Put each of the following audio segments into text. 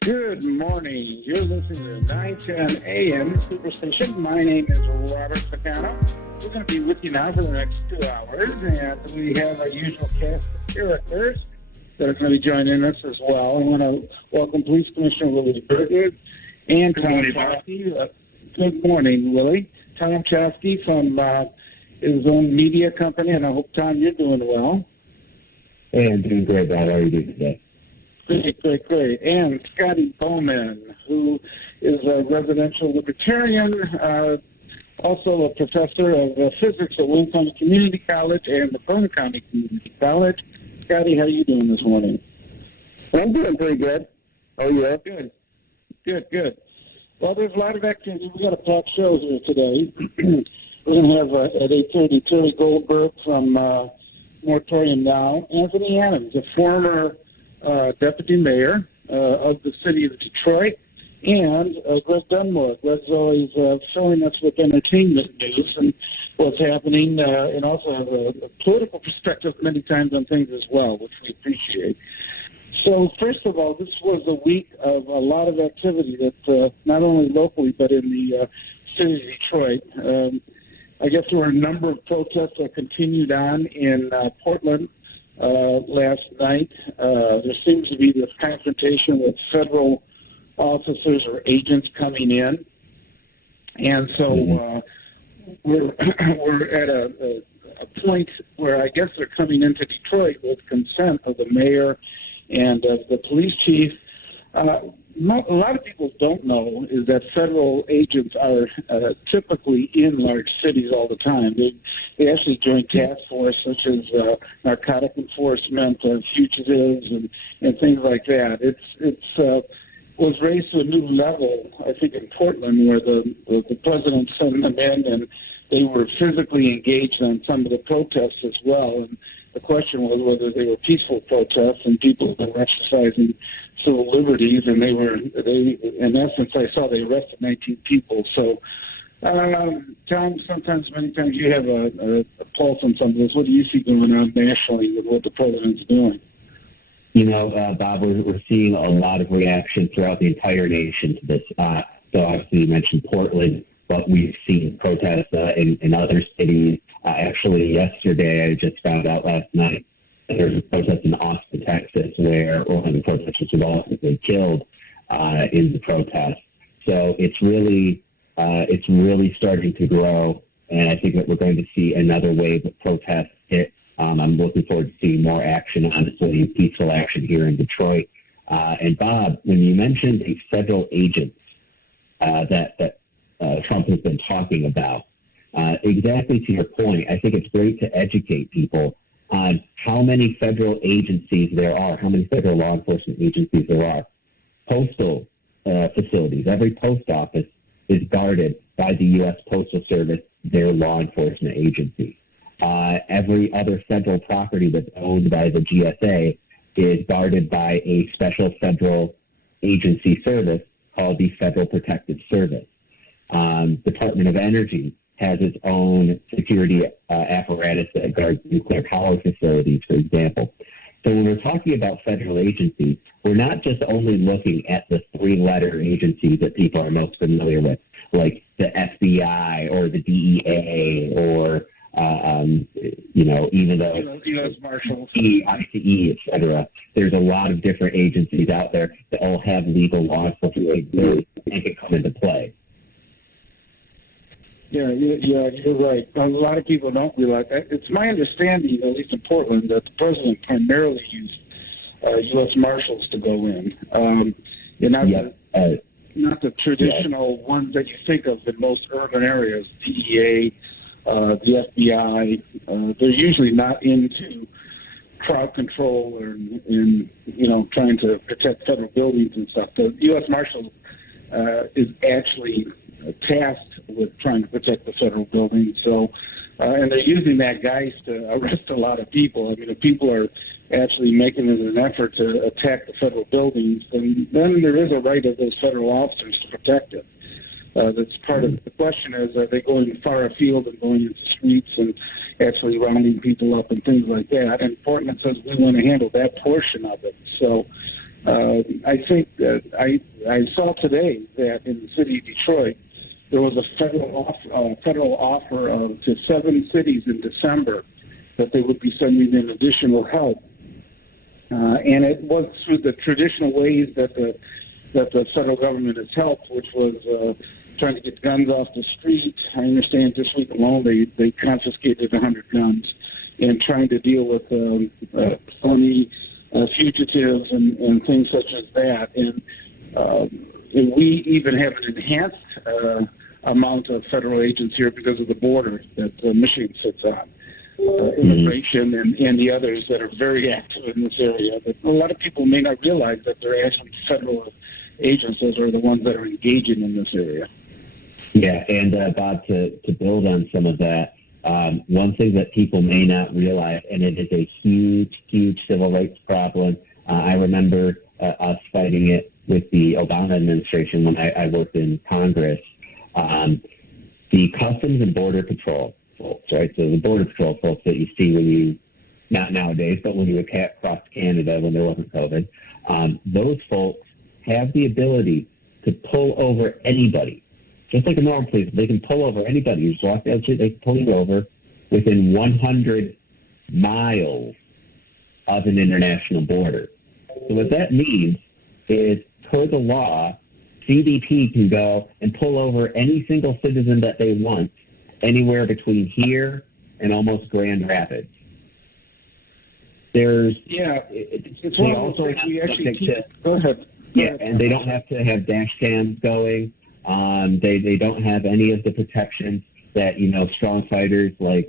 Good morning. You're listening to 910 AM Superstation. My name is Robert Ficano. We're going to be with you now for the next 2 hours, and we have our usual cast of characters that are going to be joining us as well. I want to welcome Police Commissioner Willie Burton and Tom Choske. Good morning, Willie. Tom Choske from his own media company, and I hope, Tom, you're doing well. Hey, I'm doing great, Bob. How are you doing today? Great. And Scotty Boman, who is a residential libertarian, also a professor of physics at Wayne County Community College and the Burton County Community College. Scotty, how are you doing this morning? I'm doing pretty good. Oh, yeah? Good. Well, there's a lot of activity. We've got a packed show here today. We're going to have at 8:30 Terry Goldberg from Moratorium Now. Anthony Adams, a former deputy mayor of the city of Detroit, and Greg Dunmore. Greg's always showing us with entertainment news and what's happening, and also have a political perspective many times on things as well, which we appreciate. So, first of all, this was a week of a lot of activity that not only locally but in the city of Detroit. I guess there were a number of protests that continued on in Portland last night. There seems to be this confrontation with federal officers or agents coming in, and so we're at a point where I guess they're coming into Detroit with consent of the mayor and of the police chief. A lot of people don't know is that federal agents are typically in large cities all the time. They actually join task force such as narcotic enforcement, fugitives, and things like that. It's was raised to a new level, I think, in Portland, where the president sent them in, and they were physically engaged on some of the protests as well. And the question was whether they were peaceful protests and people that were exercising civil liberties, and they in essence, I saw they arrested 19 people. So, Tom, many times you have a pulse on some of this. What do you see going on nationally with what the president's doing? You know, Bob, we're seeing a lot of reaction throughout the entire nation to this. So obviously you mentioned Portland, but we've seen protests in other cities. Actually, yesterday, I just found out last night that there's a protest in Austin, Texas, where one of the protesters was ultimately killed in the protest. So it's really starting to grow, and I think that we're going to see another wave of protests hit. I'm looking forward to seeing more action, honestly, peaceful action here in Detroit. And Bob, when you mentioned the federal agents that Trump has been talking about, exactly to your point, I think it's great to educate people on how many federal agencies there are, how many federal law enforcement agencies there are. Postal facilities, every post office is guarded by the U.S. Postal Service, their law enforcement agency. Every other federal property that's owned by the GSA is guarded by a special federal agency service called the Federal Protective Service. Department of Energy has its own security apparatus that guards nuclear power facilities, for example. So when we're talking about federal agencies, we're not just only looking at the three-letter agencies that people are most familiar with, like the FBI or the DEA or even the U.S. Marshals, ICE, et cetera. There's a lot of different agencies out there that all have legal law enforcement capabilities and can come into play. Yeah, you're right. A lot of people don't realize that. It's my understanding, at least in Portland, that the president primarily used U.S. Marshals to go in. Not the traditional ones that you think of in most urban areas, DEA, the FBI. They're usually not into crowd control or in trying to protect federal buildings and stuff. The U.S. Marshals is actually tasked with trying to protect the federal buildings. So, and they're using that guise to arrest a lot of people. I mean, if people are actually making it an effort to attack the federal buildings, then there is a right of those federal officers to protect it. That's part of the question is, are they going far afield and going into streets and actually rounding people up and things like that? And Portland says we want to handle that portion of it. So I think that I saw today that in the city of Detroit, there was a federal offer to 7 cities in December that they would be sending in additional help. And it was through the traditional ways that the federal government has helped, which was trying to get guns off the street. I understand this week alone they confiscated 100 guns, and trying to deal with felony fugitives and things such as that. And we even have an enhanced amount of federal agents here because of the border that Michigan sits on. Immigration and the others that are very active in this area. But a lot of people may not realize that they're actually federal agents. Those are the ones that are engaging in this area. Yeah, and Bob, to build on some of that, one thing that people may not realize, and it is a huge, huge civil rights problem. I remember us fighting it with the Obama administration when I worked in Congress. The Customs and Border Patrol folks, right? So the Border Patrol folks that you see when you, not nowadays, but when you cross Canada when there wasn't COVID, those folks have the ability to pull over anybody. Just like a normal police, they can pull over anybody. You just walk down the street, they can pull you over within 100 miles of an international border. So what that means is, per the law, CBP can go and pull over any single citizen that they want anywhere between here and almost Grand Rapids. There's it's one of those things we actually keep. Go ahead. Yeah, and they don't have to have dash cams going. They don't have any of the protections that, strong fighters like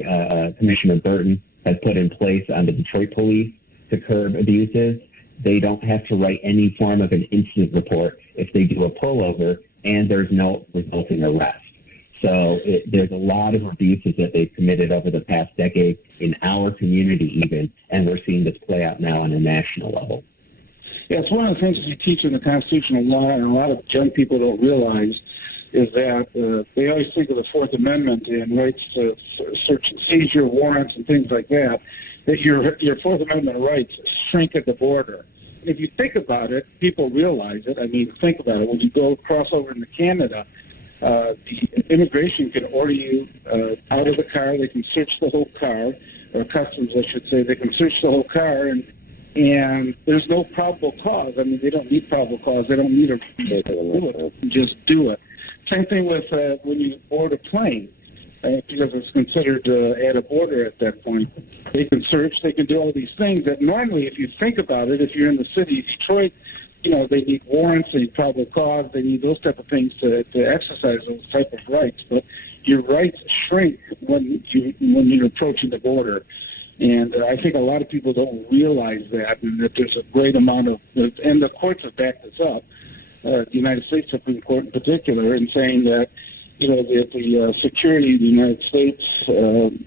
Commissioner Burton has put in place on the Detroit police to curb abuses. They don't have to write any form of an incident report if they do a pullover, and there's no resulting arrest. So there's a lot of abuses that they've committed over the past decade in our community even, and we're seeing this play out now on a national level. Yeah, it's one of the things that we teach in the constitutional law, and a lot of young people don't realize, is that they always think of the Fourth Amendment and rights to search and seizure warrants and things like that, that your Fourth Amendment rights shrink at the border. If you think about it, people realize it. I mean, think about it. When you go cross over into Canada, the immigration can order you out of the car. They can search the whole car, or customs, I should say. They can search the whole car, and there's no probable cause. I mean, they don't need probable cause. They don't need a reason to do it. Just do it. Same thing with when you board a plane, because it's considered at a border at that point. They can search. They can do all these things that normally, if you think about it, if you're in the city of Detroit, they need warrants, they need probable cause, they need those type of things to exercise those type of rights. But your rights shrink when you're approaching the border. And I think a lot of people don't realize that, and that there's a great amount of, and the courts have backed this up, the United States Supreme Court in particular, in saying that, that the security of the United States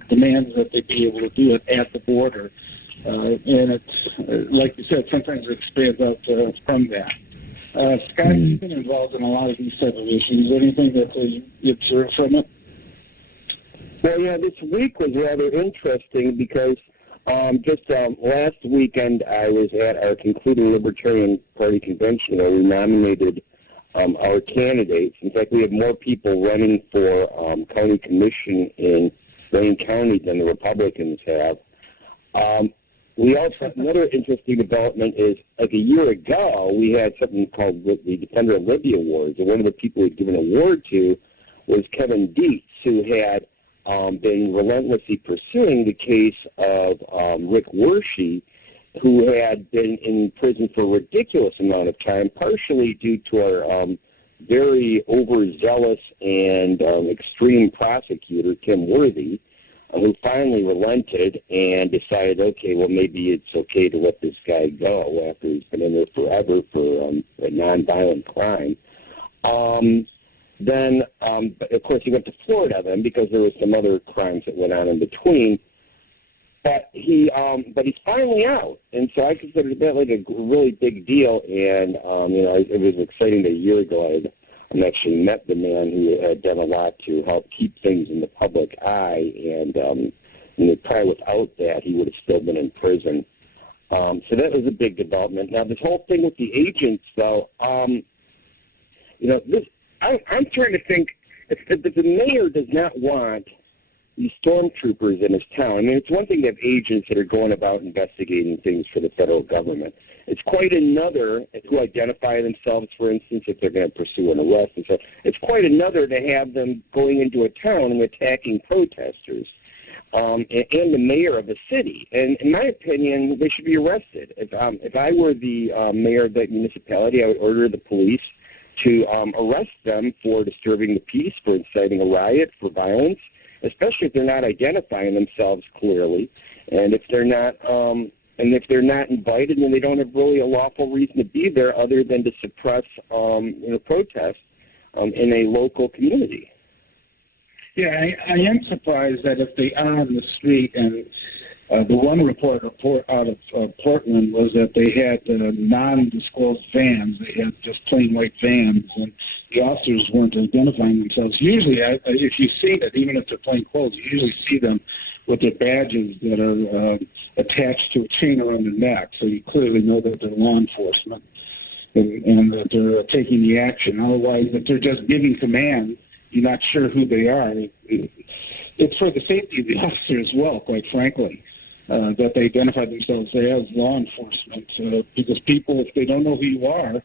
demands that they be able to do it at the border. And it's, like you said, sometimes it expands out from that. Scott, you've been involved in a lot of these type of issues. Anything that you observed from it? Well, yeah, this week was rather interesting because just last weekend I was at our concluding Libertarian Party convention where we nominated our candidates. In fact, we have more people running for county commission in Wayne County than the Republicans have. We also, another interesting development is, like a year ago, we had something called the Defender of Libya Awards, and one of the people we'd given an award to was Kevin Dist, who had been relentlessly pursuing the case of Rick Wershey, who had been in prison for a ridiculous amount of time, partially due to our very overzealous and extreme prosecutor, Tim Worthy, who finally relented and decided, okay, well, maybe it's okay to let this guy go after he's been in there forever for a nonviolent crime. Then, of course, he went to Florida then because there were some other crimes that went on in between. But he's finally out, and so I considered that like a really big deal. And it was exciting that a year ago I actually met the man who had done a lot to help keep things in the public eye, and probably without that he would have still been in prison. So that was a big development. Now, this whole thing with the agents, though, I'm trying to think, if the mayor does not want these stormtroopers in his town, I mean, it's one thing to have agents that are going about investigating things for the federal government. It's quite another to identify themselves, for instance, if they're going to pursue an arrest and stuff. It's quite another to have them going into a town and attacking protesters and the mayor of a city. And in my opinion, they should be arrested. If I were the mayor of that municipality, I would order the police to arrest them for disturbing the peace, for inciting a riot, for violence, especially if they're not identifying themselves clearly, and if they're not invited, and they don't have really a lawful reason to be there other than to suppress protest in a local community. Yeah, I am surprised that if they are on the street, and the one report out of Portland was that they had non-disclosed vans. They had just plain white vans, and the officers weren't identifying themselves. Usually, if you see that, even if they're plain clothes, you usually see them with their badges that are attached to a chain around their neck, so you clearly know that they're law enforcement and that they're taking the action. Otherwise, if they're just giving command, you're not sure who they are. It's for the safety of the officer as well, quite frankly, that they identify themselves as law enforcement. Because people, if they don't know who you are,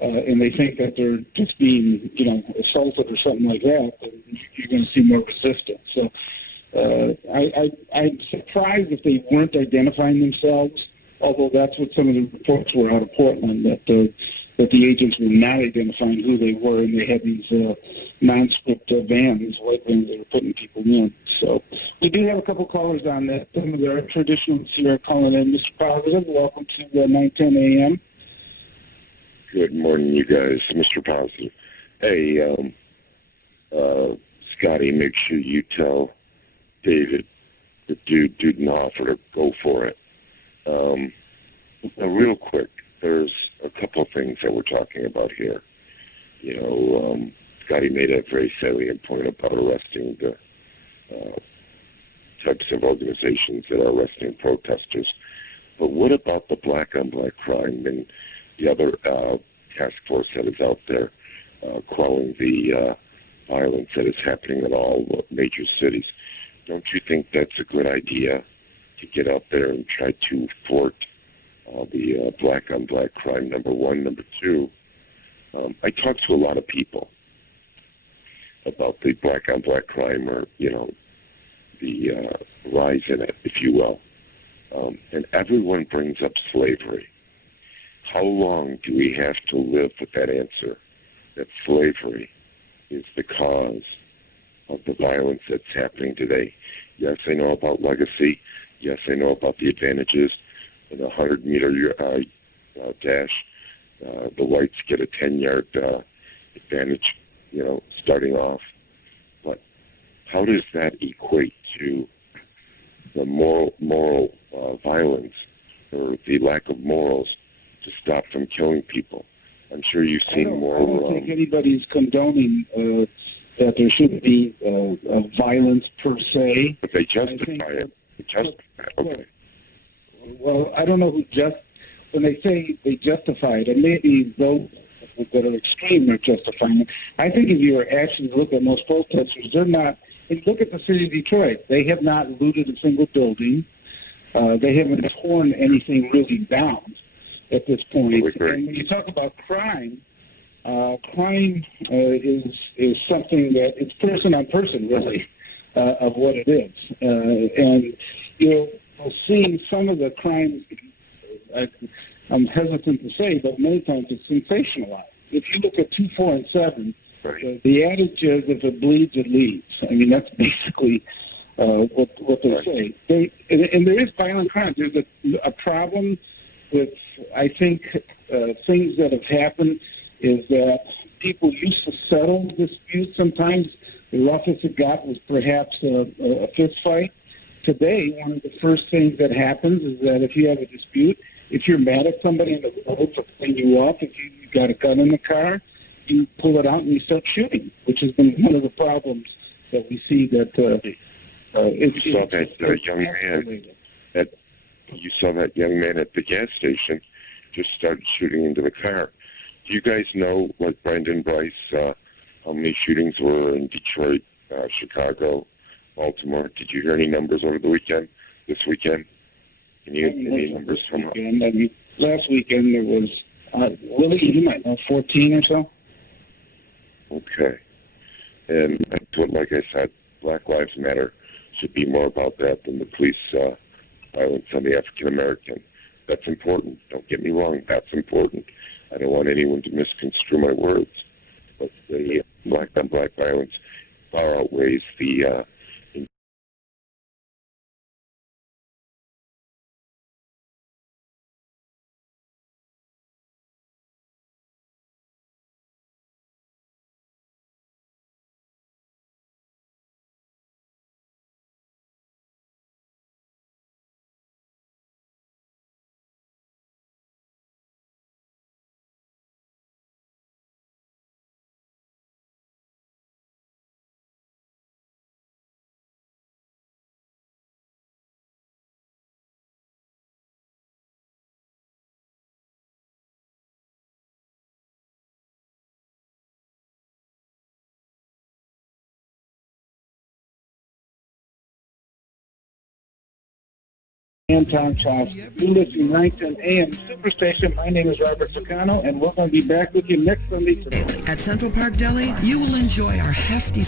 and they think that they're just being, assaulted or something like that, then you're going to see more resistance. So I'm surprised if they weren't identifying themselves, although that's what some of the reports were out of Portland, that the agents were not identifying who they were, and they had these non-script vans, white vans that were putting people in. So we do have a couple callers on that. Some of our traditionals here are calling in. Mr. Positive, welcome to 910 AM. Good morning, you guys. Mr. Positive. Hey, Scotty, make sure you tell David the dude didn't offer to go for it. Real quick, there's a couple of things that we're talking about here. Scotty made a very salient point about arresting the types of organizations that are arresting protesters. But what about the black-on-black crime and the other task force that is out there quelling the violence that is happening in all major cities? Don't you think that's a good idea to get out there and try to thwart the black-on-black crime, number one? Number two, I talk to a lot of people about the black-on-black crime, or, the rise in it, if you will. And everyone brings up slavery. How long do we have to live with that answer, that slavery is the cause of the violence that's happening today? Yes, I know about legacy. Yes, I know about the advantages. In a 100-meter dash, the whites get a 10-yard advantage, starting off. But how does that equate to the moral violence, or the lack of morals to stop from killing people? I'm sure you've seen more. I don't think anybody's condoning that there shouldn't be violence per se. But they justify it. Okay. Well, I don't know when they say they justify it, and maybe those that are extreme are justifying it. I think if you actually look at most protesters, they're not. Look at the city of Detroit. They have not looted a single building. They haven't torn anything really down at this point. And when you talk about crime, crime is something that it's person on person, really, of what it is. And seeing some of the crimes, I'm hesitant to say, but many times it's sensationalized. If you look at 2, 4, and 7, the adage is, if it bleeds, it leads. I mean, that's basically what they say. And there is violent crime. There's a problem with, I think, things that have happened is that people used to settle disputes sometimes. The roughest it got was perhaps a fist fight. Today, one of the first things that happens is that if you have a dispute, if you're mad at somebody on the road for pulling you off, if you got a gun in the car, you pull it out and you start shooting, which has been one of the problems that we see that saw that young man, that you saw that young man at the gas station just started shooting into the car. Do you guys know, like Brendan, Bryce, how many shootings were in Detroit, Chicago, Baltimore? Did you hear any numbers over the weekend, this weekend? Any numbers from weekend? I mean, last weekend there was, Willie, you might know, 14 or so. Okay. And that's what, like I said, Black Lives Matter should be more about that than the police violence on the African American. That's important. Don't get me wrong. That's important. I don't want anyone to misconstrue my words. But the black on black violence far outweighs the Tom Choske. You listen right to AM Superstation. My name is Robert Ficano, and we're going to be back with you next Sunday. At Central Park Deli, you will enjoy our hefty